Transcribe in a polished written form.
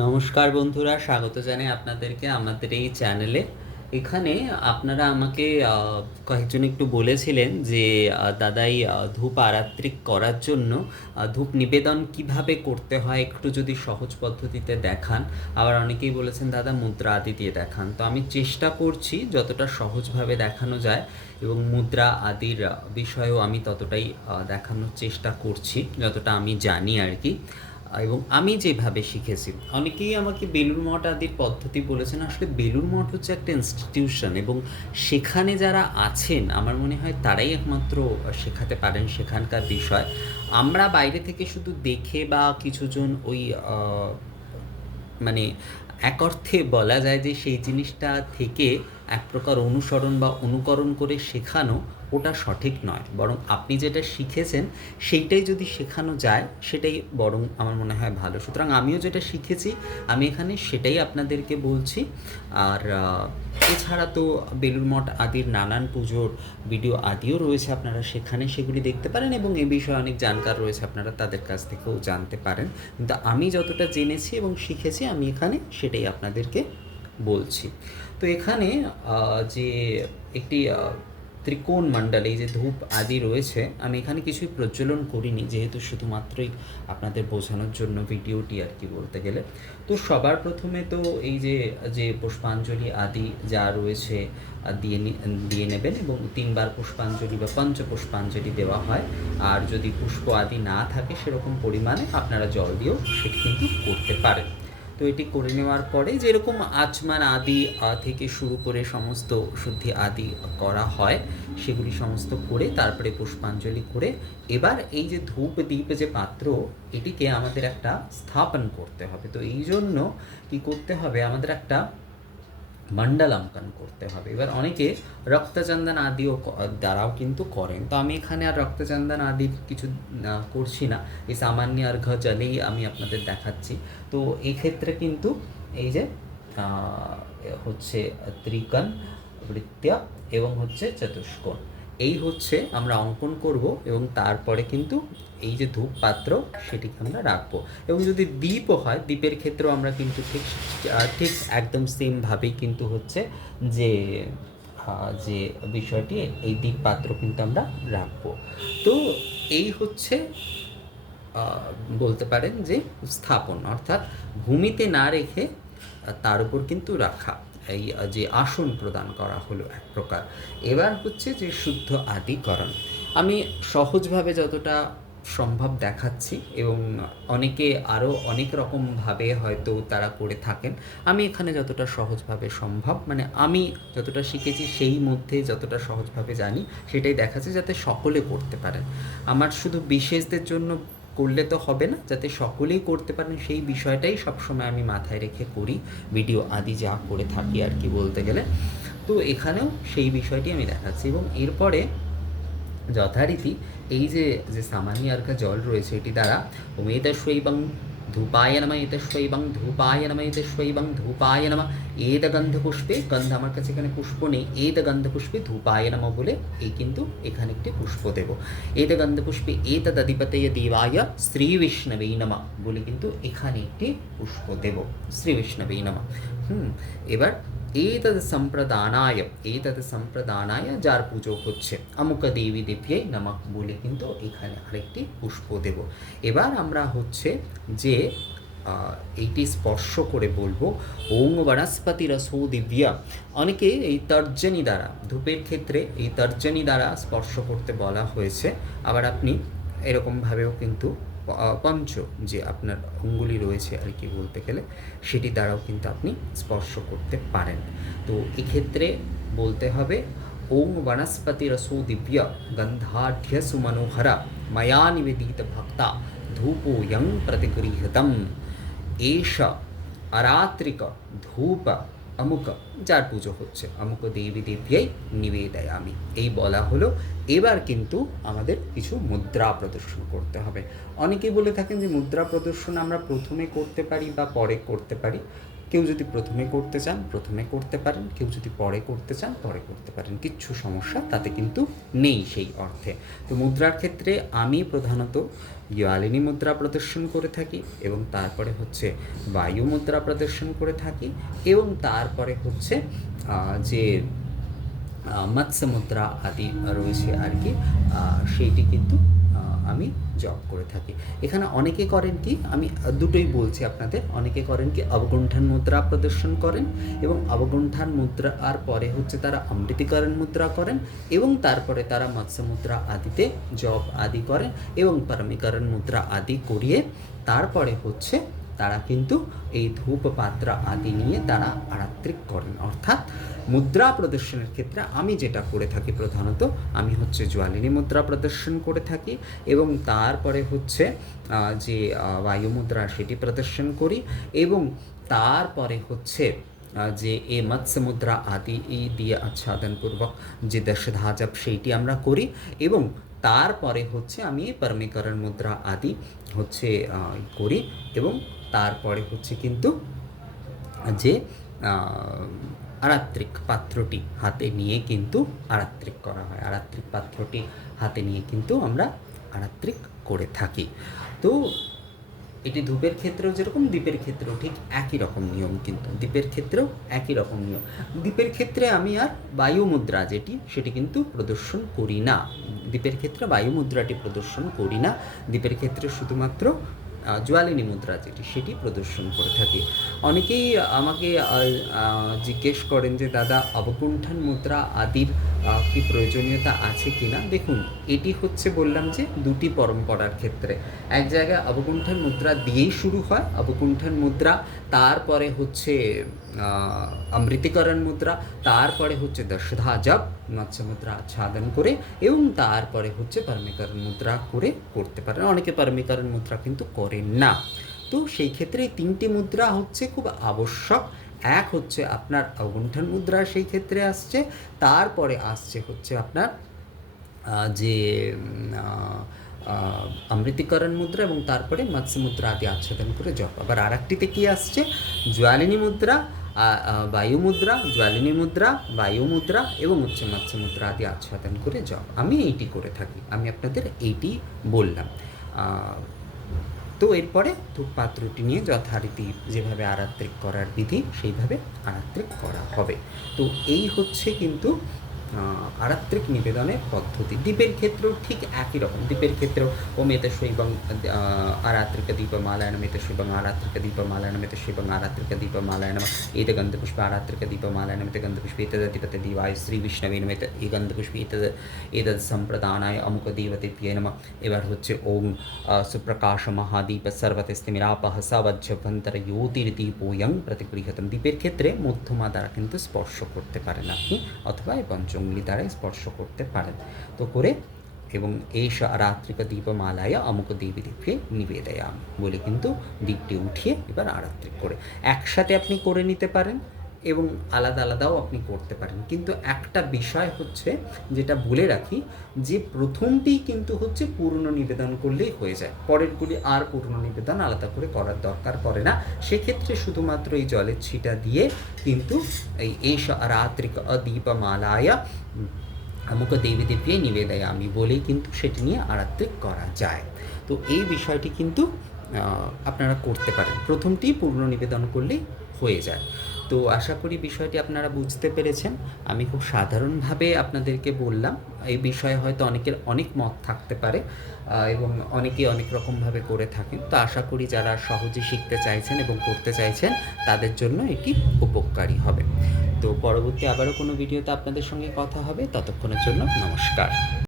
নমস্কার বন্ধুরা, স্বাগত জানাই আপনাদেরকে আমাদের এই চ্যানেলে। এখানে আপনারা আমাকে কয়েকজন একটু বলেছিলেন যে দাদাই ধূপ আরাত্রি করার জন্য ধূপ নিবেদন কিভাবে করতে হয় একটু যদি সহজ পদ্ধতিতে দেখান। আবার অনেকেই বলেছেন দাদা মুদ্রা আদি দিয়ে দেখান। তো আমি চেষ্টা করছি যতটা সহজভাবে দেখানো যায়, এবং মুদ্রা আদির বিষয়েও আমি ততটাই দেখানোর চেষ্টা করছি যতটা আমি জানি আর কি, এবং আমি যেভাবে শিখেছি। অনেকেই আমাকে বেলুড় মঠ আদির পদ্ধতি বলেছেন। আসলে বেলুড় মঠ হচ্ছে একটা ইনস্টিটিউশন, এবং সেখানে যারা আছেন আমার মনে হয় তারাই একমাত্র শেখাতে পারেন সেখানকার বিষয়। আমরা বাইরে থেকে শুধু দেখে বা কিছুজন ওই মানে এক অর্থে বলা যায় যে সেই জিনিসটা থেকে এক প্রকার অনুসরণ বা অনুকরণ করে শেখানো, ওটা সঠিক নয়। বরং আপনি যেটা শিখেছেন সেইটাই যদি শেখানো যায় সেটাই বরং আমার মনে হয় ভালো। সুতরাং আমিও যেটা শিখেছি আমি এখানে সেটাই আপনাদেরকে বলছি। আর এছাড়া তো বেলুড় মঠ আদির নানান পুজোর ভিডিও আদিও রয়েছে, আপনারা সেখানে সেগুলি দেখতে পারেন, এবং এ বিষয়ে অনেক জানকার রয়েছে, আপনারা তাদের কাছ থেকেও জানতে পারেন। কিন্তু আমি যতটা জেনেছি এবং শিখেছি আমি এখানে সেটাই আপনাদেরকে বলছি। তো এখানে যে একটি ত্রিকোণ মণ্ডল, এই যে ধূপ আদি রয়েছে, আমি এখানে কিছুই প্রজ্বলন করিনি, যেহেতু শুধুমাত্রই আপনাদের বোঝানোর জন্য ভিডিওটি আর কি বলতে গেলে। তো সবার প্রথমে তো এই যে যে পুষ্পাঞ্জলি আদি যা রয়েছে দিয়ে নেবেন, এবং 3বার পুষ্পাঞ্জলি বা পঞ্চ পুষ্পাঞ্জলি দেওয়া হয়। আর যদি পুষ্প আদি না থাকে সেরকম পরিমাণে আপনারা জল দিয়েও সেটি কিন্তু করতে পারেন। তো এটি করে নেওয়ার পরে যেরকম আচমান আদি থেকে শুরু করে সমস্ত শুদ্ধি আদি করা হয়, সেগুলি সমস্ত করে তারপরে পুষ্পাঞ্জলি করে এবার এই যে ধূপ দ্বীপ যে পাত্র, এটিকে আমাদের একটা স্থাপন করতে হবে। তো এই জন্য কী করতে হবে, আমাদের একটা মণ্ডলাঙ্কন করতে হবে। এবার অনেকে রক্তচন্দন আদিও দ্বারাও কিন্তু করেন। তো আমি এখানে আর রক্তচন্দন আদি কিছু করছি না, এই সামান্য অর্ঘ্য জলেই আমি আপনাদের দেখাচ্ছি। তো এক্ষেত্রে কিন্তু এই যে হচ্ছে ত্রিকোণ বৃত্তীয় এবং হচ্ছে চতুষ্কোণ, এই হচ্ছে আমরা অঙ্কন করব, এবং তারপরে কিন্তু এই যে ধূপ পাত্র সেটিকে আমরা রাখবো। এবং যদি দ্বীপও হয়, দ্বীপের ক্ষেত্রেও আমরা কিন্তু ঠিক ঠিক একদম সেমভাবেই কিন্তু হচ্ছে যে যে বিষয়টি, এই দ্বীপ পাত্র কিন্তু আমরা রাখবো। তো এই হচ্ছে বলতে পারেন যে স্থাপন, অর্থাৎ ভূমিতে না রেখে তার উপর কিন্তু রাখা, এই যে আসন প্রদান করা হলো এক প্রকার। এবার হচ্ছে যে শুদ্ধ আদিকরণ, আমি সহজভাবে যতটা সম্ভব দেখাচ্ছি, এবং অনেকে আরও অনেক রকমভাবে হয়তো তারা করে থাকেন। আমি এখানে যতটা সহজভাবে সম্ভব, মানে আমি যতটা শিখেছি সেই মধ্যে যতটা সহজভাবে জানি সেটাই দেখাচ্ছি, যাতে সকলে করতে পারেন। আমার শুধু বিশেষদের জন্য করলে তো হবে না, যাতে সকলেই করতে পারেন সেই বিষয়টাই সবসময় আমি মাথায় রেখে করি, ভিডিও আদি যা করে থাকি আর কি বলতে গেলে। তো এখানেও সেই বিষয়টি আমি দেখাচ্ছি, এবং এরপরে যথারীতি এই যে যে সামান্য আর্ঘা জল রয়েছে এটি দ্বারা ওম এতস্বৈবং ধূপায় নমঃ, এতস্বৈবং ধূপায় নমঃ, এতস্বৈবং ধূপায় নমঃ, এত গন্ধপুষ্পে, গন্ধ আমার কাছে এখানে পুষ্প নেই, এত গন্ধপুষ্পে ধূপায় নমঃ বলে এই কিন্তু এখানে একটি পুষ্প দেব। এত গন্ধপুষ্পে এতদ অধিপতয়ে দেবায় শ্রী বিষ্ণবে নমঃ বলে কিন্তু এখানে একটি পুষ্প দেব, শ্রী বিষ্ণবে নমঃ। এবার এতদ সম্প্রদানায় যার পুজো হচ্ছে অমুক দেবী দেব্যাই নমঃ বলে কিন্তু এখানে আরেকটি পুষ্প দেব। এবার আমরা হচ্ছে যে এইটি স্পর্শ করে বলবো ওং বনস্পতি রসো দিব্যা। অনেকে এই তর্জনী দ্বারা, ধূপের ক্ষেত্রে এই তর্জনী দ্বারা স্পর্শ করতে বলা হয়েছে। আবার আপনি এরকমভাবেও কিন্তু পঞ্চ যে আপনার অঙ্গুলি রয়েছে আর কি বলতে গেলে, সেটি দ্বারাও কিন্তু আপনি স্পর্শ করতে পারেন। তো এক্ষেত্রে বলতে হবে ওং বনস্পতি রসো দিব্য গন্ধাঢ্য সুমনোহরা ময়া নিবেদিত ভক্তা ধূপোয়ং প্রতিগৃহীতম এষ আরাত্রিক ধূপ অমুক, যার পুজো হচ্ছে অমুক দেবী দেব্যাই নিবেদয়ামি, এই বলা হলো। এবার কিন্তু আমাদের কিছু মুদ্রা প্রদর্শন করতে হবে। অনেকেই বলে থাকেন যে মুদ্রা প্রদর্শন আমরা প্রথমে করতে পারি বা পরে করতে পারি, কেউ যদি প্রথমে করতে চান প্রথমে করতে পারেন, কেউ যদি পরে করতে চান পরে করতে পারেন, কিচ্ছু সমস্যা তাতে কিন্তু নেই সেই অর্থে। তো মুদ্রার ক্ষেত্রে আমি প্রধানত ইয়ালিনী মুদ্রা প্রদর্শন করে থাকি এবং তারপরে হচ্ছে বায়ু মুদ্রা প্রদর্শন করে থাকি এবং তারপরে হচ্ছে যে মৎস্য মুদ্রা আদি রয়েছে আর কি, সেইটি কিন্তু আমি জব করে থাকি। এখানে অনেকে করেন কি, আমি দুটোই বলছি আপনাদের, অনেকে করেন কি অবগুণ্ঠন মুদ্রা প্রদর্শন করেন এবং অবগুণ্ঠন মুদ্রা আর পরে হচ্ছে তারা অমৃতিকরণ মুদ্রা করেন এবং তারপরে তারা মৎস্য মুদ্রা আদিতে জব আদি করেন এবং পরমীকরণ মুদ্রা আদি করিয়ে তারপরে হচ্ছে তারা কিন্তু এই ধূপ পাত্র আদি নিয়ে তারা আরাত্রিক করেন। অর্থাৎ মুদ্রা প্রদর্শনের ক্ষেত্রে আমি যেটা করে থাকি প্রধানত, আমি হচ্ছে জ্বালিনী মুদ্রা প্রদর্শন করে থাকি এবং তারপরে হচ্ছে যে বায়ু মুদ্রা সেটি প্রদর্শন করি এবং তারপরে হচ্ছে যে এ মৎস্য মুদ্রা আদি এই দিয়ে আচ্ছাদনপূর্বক যে দশধাজব সেইটি আমরা করি এবং তারপরে হচ্ছে আমি পরমীকরণ মুদ্রা আদি হচ্ছে করি এবং তারপরে হচ্ছে কিন্তু যে আরাত্রিক পাত্রটি হাতে নিয়ে কিন্তু আরাত্রিক করা হয়, আরাত্রিক পাত্রটি হাতে নিয়ে কিন্তু আমরা আরাত্রিক করে থাকি। তো এটি ধূপের ক্ষেত্রেও যেরকম দ্বীপের ক্ষেত্রেও ঠিক একই রকম নিয়ম, কিন্তু দ্বীপের ক্ষেত্রেও একই রকম নিয়ম। দ্বীপের ক্ষেত্রে আমি আর বায়ু মুদ্রা যেটি সেটি কিন্তু প্রদর্শন করি না, দ্বীপের ক্ষেত্রে বায়ু মুদ্রাটি প্রদর্শন করি না, দ্বীপের ক্ষেত্রে শুধুমাত্র জ্বালিনী মুদ্রা যেটি সেটি প্রদর্শন করে থাকি। অনেকেই আমাকে জিজ্ঞেস করেন যে দাদা অবগুণ্ঠন মুদ্রা আদির কি প্রয়োজনীয়তা আছে কি না। দেখুন, এটি হচ্ছে বললাম যে দুটি পরম্পরার ক্ষেত্রে, এক জায়গায় অবগুণ্ঠন মুদ্রা দিয়েই শুরু হয়, অবগুণ্ঠন মুদ্রা, তারপরে হচ্ছে অমৃতিকরণ মুদ্রা, তারপরে হচ্ছে দশধাজব মৎস্য মুদ্রা আচ্ছাদন করে এবং তারপরে হচ্ছে পরমীকরণ মুদ্রা করে করতে পারেন। অনেকে পরমীকরণ মুদ্রা কিন্তু করেন না। তো সেই ক্ষেত্রে এই তিনটি মুদ্রা হচ্ছে খুব আবশ্যক। এক হচ্ছে আপনার অবগুণ্ঠন মুদ্রা সেই ক্ষেত্রে আসছে, তারপরে আসছে হচ্ছে আপনার যে অমৃতিকরণ মুদ্রা এবং তারপরে মৎস্য মুদ্রা আদি আচ্ছাদন করে জপ। আবার আর একটিতে কী আসছে, জ্বালিনী মুদ্রা, বায়ু মুদ্রা, জ্বালিনী মুদ্রা, বায়ু মুদ্রা এবং হচ্ছে মৎস্য মুদ্রা আদি আচ্ছাদন করে জপ। আমি এইটি করে থাকি, আমি আপনাদের এইটি বললাম। তো এরপরে ধূপ পাত্রটি নিয়ে যথারীতি যেভাবে আরাত্রিক করার বিধি সেইভাবে আরাত্রিক করা হবে। তো এই হচ্ছে কিন্তু আরাত্রিক নিবেদনের পদ্ধতি। দ্বীপের ক্ষেত্রেও ঠিক একই রকম, দ্বীপের ক্ষেত্রেও ওমেতে শৈবং আরাত্রিক দীপমালায়নমেতে শৈবং আরাত্রিক দীপমালায়নমেতে শৈবং আরাত্রিক দীপমালায়নম এত গন্ধপুষ্প আরাত্রিক দীপমালায়নমেতে গন্ধপুষ্প এতদধিপতে দেবায় শ্রী বিষ্ণবেনমেতে এই গন্ধপুষ্প এতদ সম্প্রদানায় অমুক দেবতেভ্যে নমঃ। এবার হচ্ছে ওম সুপ্রকাশ মহাদীপ সর্বতেস্তিমিরাপহ সবজ্জভন্তর জ্যোতির্দীপোয়ং প্রতিগৃহতম। দ্বীপের ক্ষেত্রে মধ্যমা দ্বারা কিন্তু স্পর্শ করতে পারেন আপনি, অথবা এই পঞ্চঙ্গলি দ্বারা স্পর্শ করতে পারেন। তো করে এবং এইস আরাত্রিক দীপমালায় অমুক দেবী দেবীকে নিবেদয়াম বলে কিন্তু দীপটি উঠিয়ে এবার আরাত্রিক করে একসাথে আপনি করে নিতে পারেন এবং আলাদা আলাদাও আপনি করতে পারেন। কিন্তু একটা বিষয় হচ্ছে যেটা বলে রাখি, যে প্রথমটি কিন্তু হচ্ছে পূর্ণ নিবেদন করলেই হয়ে যায়, পরেরগুলি আর পূর্ণ নিবেদন আলাদা করে করার দরকার পড়ে না। সেক্ষেত্রে শুধুমাত্র এই জলের ছিটা দিয়ে কিন্তু এইস আরাত্রিক দীপমালায় অমুক দেবী দেবীকে নিবেদয়ামি বলেই কিন্তু সেটি নিয়ে আরাত্রিক করা যায়। তো এই বিষয়টি কিন্তু আপনারা করতে পারেন, প্রথমটি পূর্ণ নিবেদন করলেই হয়ে যায়। তো আশা করি বিষয়টি আপনারা বুঝতে পেরেছেন। আমি খুব সাধারণভাবে আপনাদেরকে বললাম, এই বিষয়ে হয়তো অনেকের অনেক মত থাকতে পারে এবং অনেকে অনেক রকমভাবে করে থাকেন। তো আশা করি যারা সহজে শিখতে চাইছেন এবং করতে চাইছেন তাদের জন্য এটি উপকারী হবে। তো পরবর্তী আবারও কোনো ভিডিওতে আপনাদের সঙ্গে কথা হবে, ততক্ষণের জন্য নমস্কার।